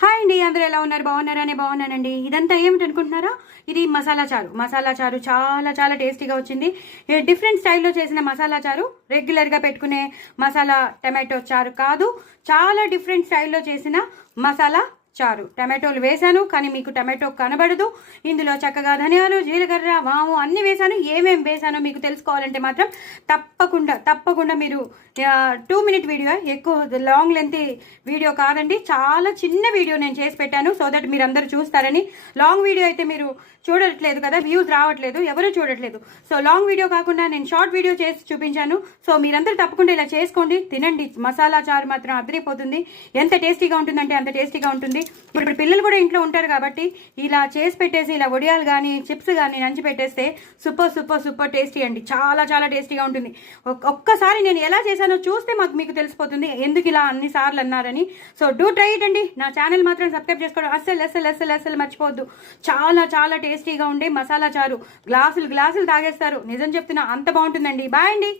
Hi అండి, అందరూ ఎలా ఉన్నారు? బాగున్నారనే బాగున్నానండి. ఇదంతా ఏమిటనుకుంటున్నారా? ఇది మసాలా చారు. మసాలా చారు చాలా చాలా టేస్టీగా వచ్చింది. డిఫరెంట్ స్టైల్లో చేసిన మసాలా చారు. రెగ్యులర్గా పెట్టుకునే మసాలా టమాటో చారు కాదు, చాలా డిఫరెంట్ స్టైల్లో చేసిన మసాలా చారు. టమాటోలు వేశాను, కానీ మీకు టమాటో కనబడదు. ఇందులో చక్కగా ధనియాలు, జీలకర్ర, వాము అన్ని వేశాను. ఏమేమి వేశానో మీకు తెలుసుకోవాలంటే మాత్రం తప్పకుండా మీరు 2 minute వీడియో, ఎక్కువ లాంగ్ లెంత్ వీడియో కాదండి, చాలా చిన్న వీడియో నేను చేసి పెట్టాను. సో దట్ మీరు అందరూ చూస్తారని. లాంగ్ వీడియో అయితే మీరు చూడట్లేదు కదా, వ్యూస్ రావట్లేదు, ఎవరు చూడట్లేదు. సో లాంగ్ వీడియో కాకుండా నేను షార్ట్ వీడియో చేసి చూపించాను. సో మీరందరూ తప్పకుండా ఇలా చేసుకోండి, తినండి. మసాలా చారు మాత్రం అదిరిపోతుంది. ఎంత టేస్టీగా ఉంటుందంటే అంత టేస్టీగా ఉంటుంది. ఇప్పుడు పిల్లలు కూడా ఇంట్లో ఉంటారు కాబట్టి ఇలా చేసి పెట్టేసి, ఇలా వడియాలు కానీ చిప్స్ కానీ నంచి పెట్టేస్తే సూపర్ సూపర్ సూపర్ టేస్టీ అండి. చాలా చాలా టేస్టీగా ఉంటుంది. ఒక్కసారి నేను ఎలా చేశానో చూస్తే మీకు తెలిసిపోతుంది ఎందుకు ఇలా అన్ని సార్లు అన్నారని. సో డూ ట్రై ఇట్ అండి. నా ఛానల్ మాత్రం సబ్స్క్రైబ్ చేసుకోవడం అస్సలు మర్చిపోవద్దు. చాలా చాలా టేస్టీగా ఉండే మసాలా చారు. గ్లాసులు తాగేస్తారు, నిజం చెప్తున్నా, అంత బాగుంటుందండి. బాయ్ అండి.